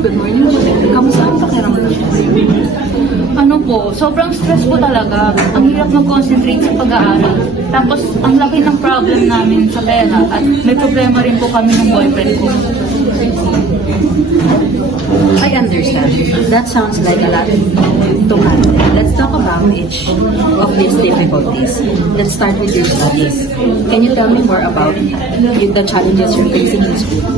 good morning po. Kamusta ang pakiramdam? Ano po, sobrang stress po talaga. Ang hirap mag-concentrate sa pag-aaral. Tapos, ang laki ng problem namin sa pera at may problema rin po kami ng boyfriend ko. I understand. That sounds like a lot to handle. Let's talk about each of these difficulties. Let's start with your studies. Can you tell me more about the challenges you're facing in school?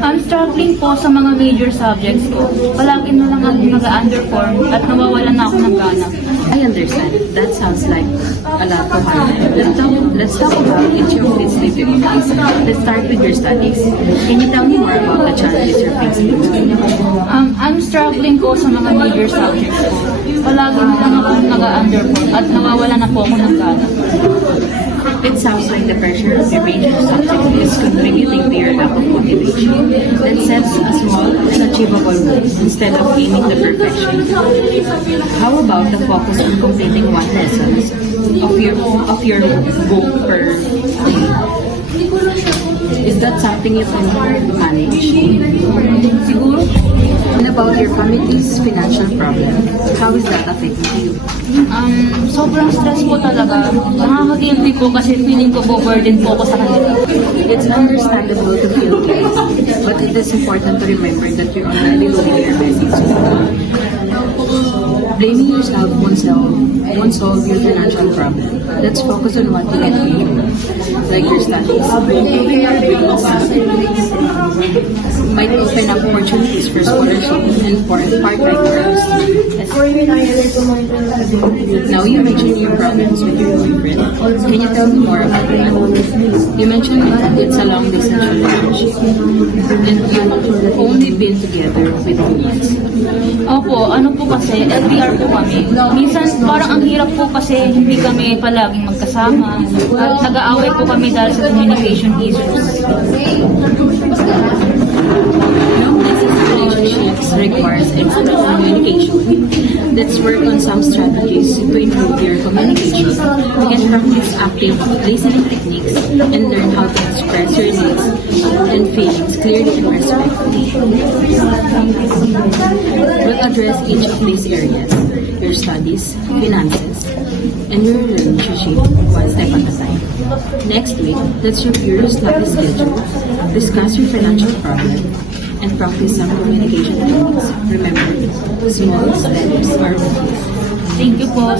I'm struggling po sa mga major subjects ko. Palagi na lang ako nag-underform at nawawalan na ako ng gana. I understand. That sounds like a lot to handle. Let's talk about each of these difficulties. Let's start with your studies. Can you tell me more about the challenges you're facing? I'm struggling po sa mga major subjects ko. Palagi na lang ako nag-underform at nawawalan na po ako ng gana. It sounds like the pressure of your major subject is contributing to your lack of motivation. Let's set a small and achievable goal instead of aiming the perfection. How about the focus on completing one lesson of your book per day? Is that something you can manage? Siguro, And about your family's financial problem, how is that affecting you? sobrang stress po talaga. Nakaka-guilty po kasi feeling ko po burden po ako sa kanila. It's understandable to feel guilty, but it is important to remember that you're already doing your best in school. Blaming yourself won't solve your financial problem. Let's focus on what you can control, like your studies. Improving your grades might open up opportunities for scholarship and for part-time jobs. Now you mentioned your problems with your boyfriend. Can you tell me more about that? You mentioned it's a long-distance relationship, and you've only been together with 2 months. Opo, ano po kasi, LDR po kami. Minsan parang ang hirap po kasi hindi kami palaging magkasama. At nag-aaway po kami dahil sa communication issues. Long-distance relationships requires excellent communication. Let's work on some strategies to improve your communication. You can practice active listening techniques and learn how to express your needs and feelings clearly and respectfully. We'll address each of these areas: your studies, finances, and your relationship one step at a time. Next week, let's review your study schedule, discuss your financial problem, and practice some communication techniques. Remember, small steps are okay. Thank you po.